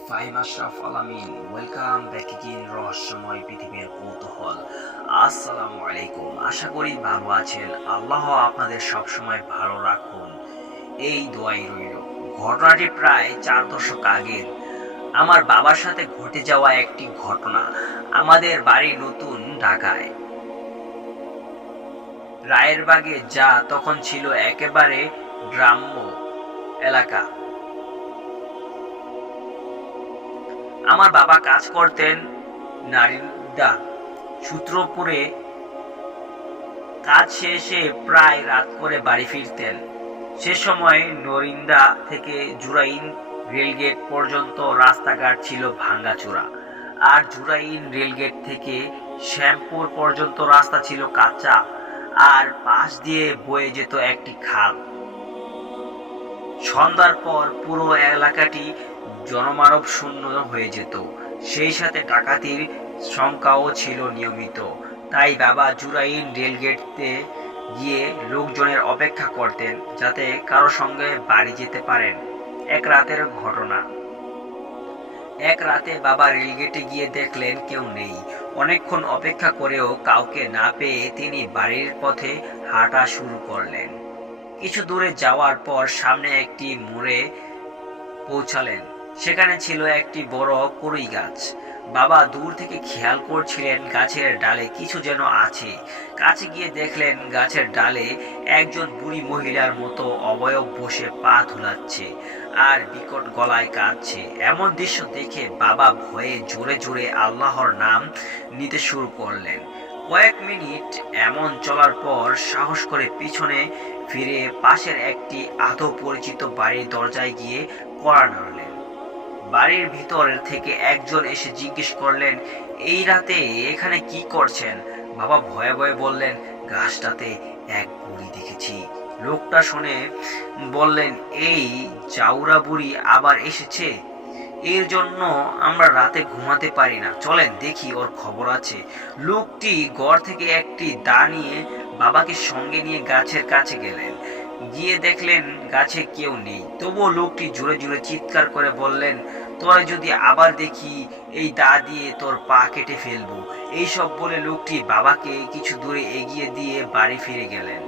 ফাহিম আশরাফ আলামিন। Welcome back again রহস্যময় পৃথিবীর কৌতূহল। আসসালামু আলাইকুম। আশা করি ভালো আছেন। আল্লাহ আপনাদের সবসময় ভালো রাখুন, এই দোয়াই রইল। ঘটনাটি প্রায় 4 দশক আগের আমার বাবার সাথে ঘটে যাওয়া একটি ঘটনা। আমাদের বাড়ি নতুন ঢাকায় রায়েরবাগে, যা তখন ছিল একেবারে গ্রাম্য এলাকা। আমার বাবা কাজ করতেন নারিন্দা সূত্রপুরে। কাজ শেষে প্রায় রাত করে বাড়ি ফিরতেন। সে সময় নরিন্দা থেকে জুরাইন রেলগেট পর্যন্ত রাস্তাঘাট ছিল ভাঙ্গাচোরা, আর জুরাইন রেলগেট থেকে শ্যামপুর পর্যন্ত রাস্তা ছিল কাঁচা, আর পাশ দিয়ে বয়ে যেত একটি খাল। সন্ধ্যার পর পুরো এলাকাটি জনমানব শূন্য হয়ে যেত। সেই সাথে ডাকাতির সংখ্যাও ছিল নিয়মিত। তাই বাবা জুরাইন রেলগেটে গিয়ে লোকজনের অপেক্ষা করতেন, যাতে কারো সঙ্গে বাড়ি যেতে পারেন। এক রাতের ঘটনা। এক রাতে বাবা রেলগেটে গিয়ে দেখলেন কেউ নেই। অনেকক্ষণ অপেক্ষা করেও কাউকে না পেয়ে তিনি বাড়ির পথে হাঁটা শুরু করলেন। কিছু দূরে যাওয়ার পর সামনে একটি মোড়ে পৌঁছালেন। সেখানে ছিল একটি বড় কড়ই গাছ। বাবা দূর থেকে খেয়াল করছিলেন গাছের ডালে কিছু যেন আছে। কাছে গিয়ে দেখলেন গাছের ডালে একজন বুড়ি মহিলার মতো অবয়ব বসে পা ধুলাচ্ছে আর বিকট গলায় কাঁদছে। এমন দৃশ্য দেখে বাবা ভয়ে জোরে জোরে আল্লাহর নাম নিতে শুরু করলেন। কয়েক মিনিট এমন চলার পর সাহস করে পিছনে ফিরে পাশের একটি আধো পরিচিত বাড়ির দরজায় গিয়ে কড়া নাড়লেন। বাড়ির ভিতর থেকে একজন এসে জিজ্ঞেস করলেন, এই রাতে এখানে কি করছেন? বাবা ভয়ে ভয়ে বললেন, গাছটাতে এক বুড়ি দেখেছি। লোকটা শুনে বললেন, এই জাউরা বুড়ি আবার এসেছে? এর জন্য আমরা রাতে ঘুমাতে পারি না, চলেন দেখি ওর খবর আছে। লোকটি ঘর থেকে একটি দা নিয়ে বাবাকে সঙ্গে নিয়ে গাছের কাছে গেলেন। গিয়ে দেখলেন গাছে কেউ নেই। তবুও লোকটি জোরে জোরে চিৎকার করে বললেন, তোরা যদি আবার দেখি এই দা দিয়ে তোর পা কেটে ফেলবো। এইসব বলে লোকটি বাবাকে কিছু দূরে এগিয়ে দিয়ে বাড়ি ফিরে গেলেন।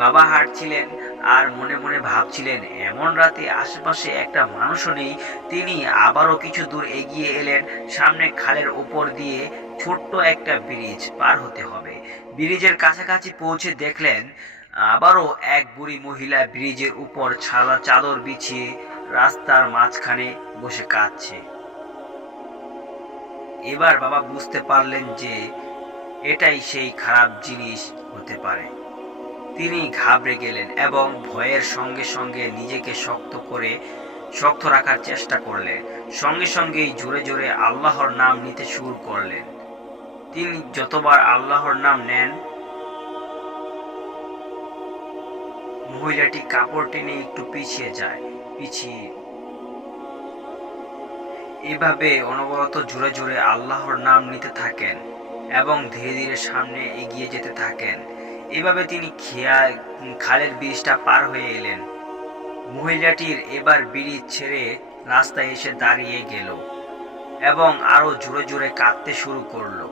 বাবা হাঁটছিলেন আর মনে মনে ভাবছিলেন, এমন রাতে আশেপাশে একটা মানুষও নেই। তিনি আবারও কিছু দূর এগিয়ে এলেন। সামনে খালের উপর দিয়ে ছোট্ট একটা ব্রিজ পার হতে হবে। ব্রিজের কাছাকাছি পৌঁছে দেখলেন আবারও এক বুড়ি মহিলা ব্রিজের উপর সাদা চাদর বিছিয়ে রাস্তার মাঝখানে বসে কাঁদছে। এবার বাবা বুঝতে পারলেন যে এটাই সেই খারাপ জিনিস হতে পারে। তিনি ঘাবড়ে গেলেন এবং ভয়ের সঙ্গে সঙ্গে নিজেকে শক্ত রাখার চেষ্টা করলেন। সঙ্গে সঙ্গেই জোরে জোরে আল্লাহর নাম নিতে শুরু করলেন। তিনি যতবার আল্লাহর নাম নেন, মহিলাটি কাপড় টেনে একটু পিছিয়ে এভাবে অনবরত জোরে জোরে আল্লাহর নাম নিতে থাকেন এবং ধীরে ধীরে সামনে এগিয়ে যেতে থাকেন। এভাবে তিনি খালের ব্রিজটা পার হয়ে এলেন। মহিলাটির এবার ব্রিজ ছেড়ে রাস্তায় এসে দাঁড়িয়ে গেল এবং আরো জোরে জোরে কাঁদতে শুরু করলো।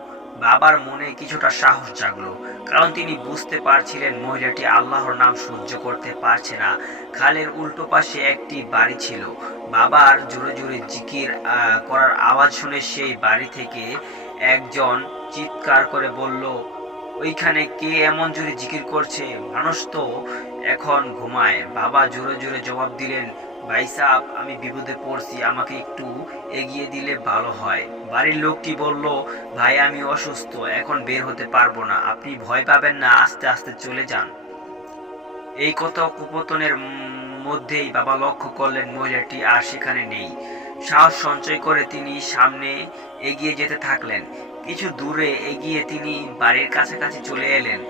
বাবার মনে কিছুটা সাহস জাগলো, কারণ তিনি বুঝতে পারছিলেন মহিলাটি আল্লাহর নাম সহ্য করতে পারছে না। খালের উল্টো পাশে একটি বাড়ি ছিল। বাবার জোরে জোরে জিকির করার আওয়াজ শুনে সেই বাড়ি থেকে একজন চিৎকার করে বলল, ওইখানে কে এমন জোরে জিকির করছে? মানুষ তো এখন ঘুমায়। বাবা জোরে জোরে জবাব দিলেন, ভাই সাহেব, আমি বিপদে পড়ছি, আমাকে একটু এগিয়ে দিলে ভালো হয়। বাড়ির লোকটি বলল, ভাই আমি অসুস্থ, এখন বের হতে পারবো না, আপনি ভয় পাবেন না, আস্তে আস্তে চলে যান। এই কথোপকথনের মধ্যেই বাবা লক্ষ্য করলেন মহিলাটি আর সেখানে নেই। সাহস সঞ্চয় করে তিনি সামনে এগিয়ে যেতে থাকলেন। কিছু দূরে এগিয়ে তিনি বাড়ির কাছাকাছি চলে এলেন।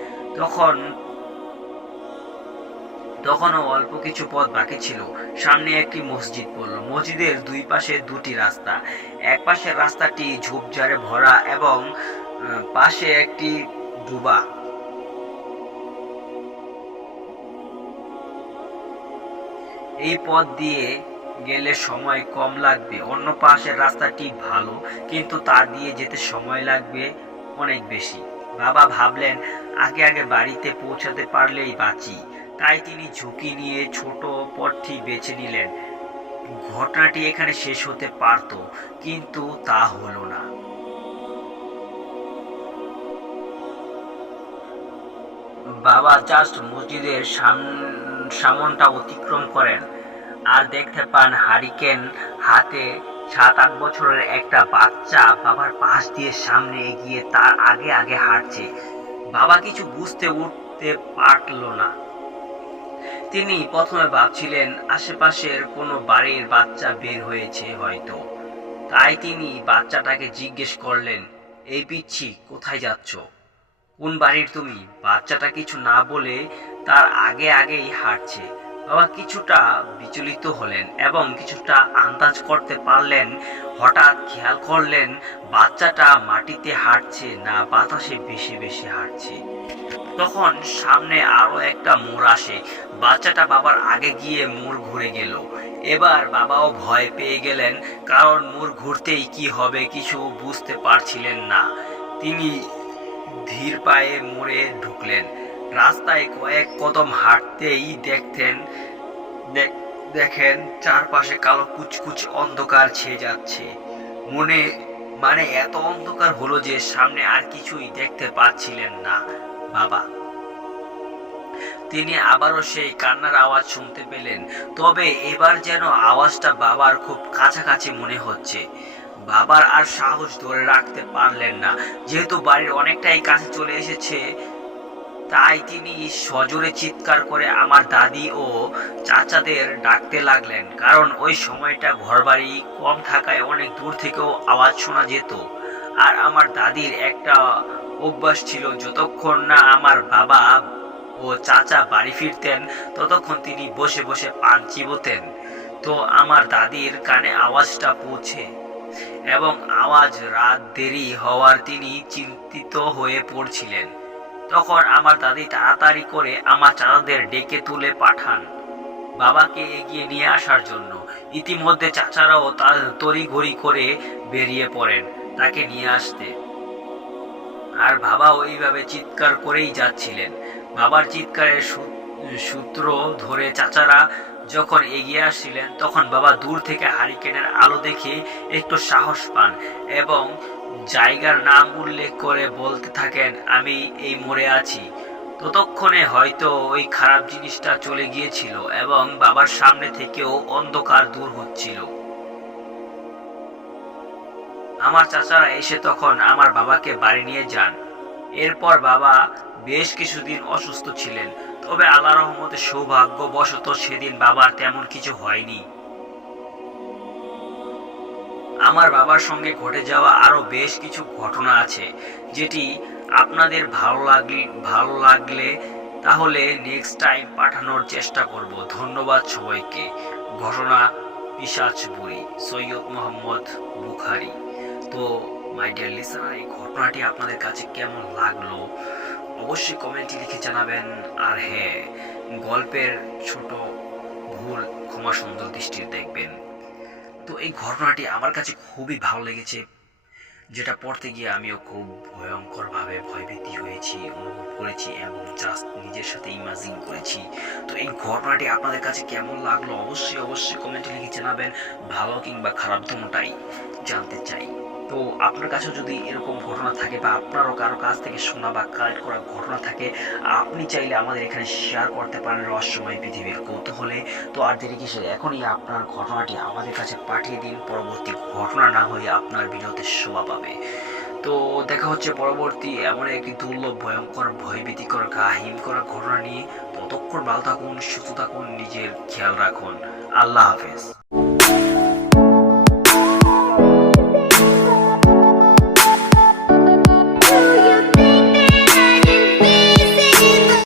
তখনও অল্প কিছু পথ বাকি ছিল। সামনে একটি মসজিদ পড়ল। মসজিদের দুই পাশে দুটি রাস্তা। এক পাশের রাস্তাটি ঝোপঝাড়ে ভরা এবং পাশে একটি ডুবা। এই পথ দিয়ে গেলে সময় কম লাগবে, অন্য পাশের রাস্তাটি ভালো কিন্তু তা দিয়ে যেতে সময় লাগবে অনেক বেশি। বাবা ভাবলেন আগে আগে বাড়িতে পৌঁছাতে পারলেই বাঁচি। তাই তিনি ঝুঁকি নিয়ে ছোট পথটি বেছে নিলেন। ঘটনাটি এখানে শেষ হতে পারত, কিন্তু তা হলো না। বাবা জাস্ট মসজিদের সামনটা অতিক্রম করেন আর দেখতে পান হারিকেন হাতে 7-8 বছরের একটা বাচ্চা বাবার পাশ দিয়ে সামনে এগিয়ে তার আগে আগে হাঁটছে। বাবা কিছু বুঝতে উঠতে পারল না। তিনি প্রথমে ভাবছিলেন আশেপাশের কোনো বাড়ির বাচ্চা বের হয়েছে হয়তো। তাই তিনি বাচ্চাটাকে জিজ্ঞেস করলেন, এই পিচ্ছি, কোথায় যাচ্ছ? কোন বাড়ির তুমি? বাচ্চাটা কিছু না বলে তার আগে আগেই হাঁটছে। বাবা কিছুটা বিচলিত হলেন এবং কিছুটা আন্দাজ করতে পারলেন। হঠাৎ খেয়াল করলেন বাচ্চাটা মাটিতে হাঁটছে না বাতাসে বেশি বেশি হাঁটছে। তখন সামনে আরো একটা মোড় আসে। বাচ্চাটা বাবার আগে গিয়ে মোড় ঘুরে গেল। এবার বাবাও ভয় পেয়ে গেলেন, কারণ মোড় ঘুরতেই কি হবে কিছু বুঝতে পারছিলেন না। তিনি ধীর পায়ে মোড়ে ঢুকলেন। রাস্তায় কয়েক কদম হাঁটতেই দেখেন চারপাশে কালো কুচকুচ অন্ধকার ছেয়ে যাচ্ছে। মানে এত অন্ধকার হলো যে সামনে আর কিছুই দেখতে পাচ্ছিলেন না বাবা। তিনি আবারও সেই কান্নার আওয়াজ শুনতে পেলেন, তবে এবার যেন আওয়াজটা বাবার খুব কাছাকাছি মনে হচ্ছে। বাবার আর সাহস ধরে রাখতে পারলেন না, যেহেতু বাড়ির অনেকটাই কাছে চলে এসেছে। তাই তিনি সজোরে চিৎকার করে আমার দাদি ও চাচাদের ডাকতে লাগলেন, কারণ ওই সময়টা ঘরবাড়ি কম থাকায় অনেক দূর থেকেও আওয়াজ শোনা যেত। আর আমার দাদির একটা অভ্যাস ছিল, যতক্ষণ না আমার বাবা ও চাচা বাড়ি ফিরতেন ততক্ষণ তিনি বসে বসে পান চিবোতেন। তো আমার দাদির কানে আওয়াজটা পৌঁছে এবং আওয়াজ রাত দেরি হওয়ার তিনি চিন্তিত হয়ে পড়ছিলেন। তখন আমার দাদি তাড়াতাড়ি করে আমার চাচাদের ডেকে তুলে পাঠান বাবাকে এগিয়ে নিয়ে আসার জন্য। ইতিমধ্যে চাচারাও তার তড়িঘড়ি করে বেরিয়ে পড়েন তাকে নিয়ে আসতে। আর বাবাও এইভাবে চিৎকার করেই যাচ্ছিলেন। বাবার চিৎকারের সূত্র ধরে চাচারা যখন এগিয়ে আসছিলেন তখন বাবা দূর থেকে হারিকেনের আলো দেখে একটু সাহস পান এবং জায়গার নাম উল্লেখ করে বলতে থাকেন, আমি এই মোড়ে আছি। ততক্ষণে হয়তো ওই খারাপ জিনিসটা চলে গিয়েছিল এবং বাবার সামনে থেকেও অন্ধকার দূর হচ্ছিল। আমার চাচারা এসে তখন আমার বাবাকে বাড়ি নিয়ে যান। এরপর বাবা বেশ কিছুদিন অসুস্থ ছিলেন, তবে আল্লাহর রহমতে সৌভাগ্যবশত সেদিন বাবার তেমন কিছু হয়নি। আমার বাবার সঙ্গে ঘটে যাওয়া আরো বেশ কিছু ঘটনা আছে, যেটি আপনাদের ভালো লাগলে তাহলে নেক্সট টাইম পাঠানোর চেষ্টা করব। ধন্যবাদ সবাইকে। ঘটনা পিশাচ বুড়ি, সৈয়দ মোহাম্মদ বুখারী। তো মাই ডিয়ার লিসেনার, এই ঘটনাটি আপনাদের কাছে কেমন লাগলো অবশ্যই কমেন্টে লিখে জানাবেন। আর হ্যাঁ, গল্পের ছোট ভুল ক্ষমা সুন্দর দৃষ্টির দেখবেন। তো এই ঘটনাটি আমার কাছে খুবই ভালো লেগেছে, যেটা পড়তে গিয়ে আমিও খুব ভয়ঙ্করভাবে ভয়ভীতি হয়েছি, অনুভব করেছি এবং জাস্ট নিজের সাথে ইমাজিন করেছি। তো এই ঘটনাটি আপনাদের কাছে কেমন লাগলো অবশ্যই কমেন্টে লিখে জানাবেন। ভালো কিংবা খারাপ দুটোটাই জানতে চাই। তো আপনার কাছে যদি এরকম ঘটনা থাকে বা আপনারও কারো কাছ থেকে শোনা বা কালেক্ট করা ঘটনা থাকে, আপনি চাইলে আমাদের এখানে শেয়ার করতে পারেন রহস্যময় পৃথিবীর কৌতূহলে। তো আর দেরি কিসের, এখনই আপনার ঘটনাটি আমাদের কাছে পাঠিয়ে দিন। পরবর্তী ঘটনা না হয়ে আপনার ভিডিওতে শোভা পাবে। তো দেখা হচ্ছে পরবর্তী এমন একটি দুর্লভ, ভয়ঙ্কর, ভয়ভীতিকর, হিম করা ঘটনা নিয়ে। ততক্ষণ ভালো থাকুন, সুস্থ থাকুন, নিজের খেয়াল রাখুন। আল্লাহ হাফেজ।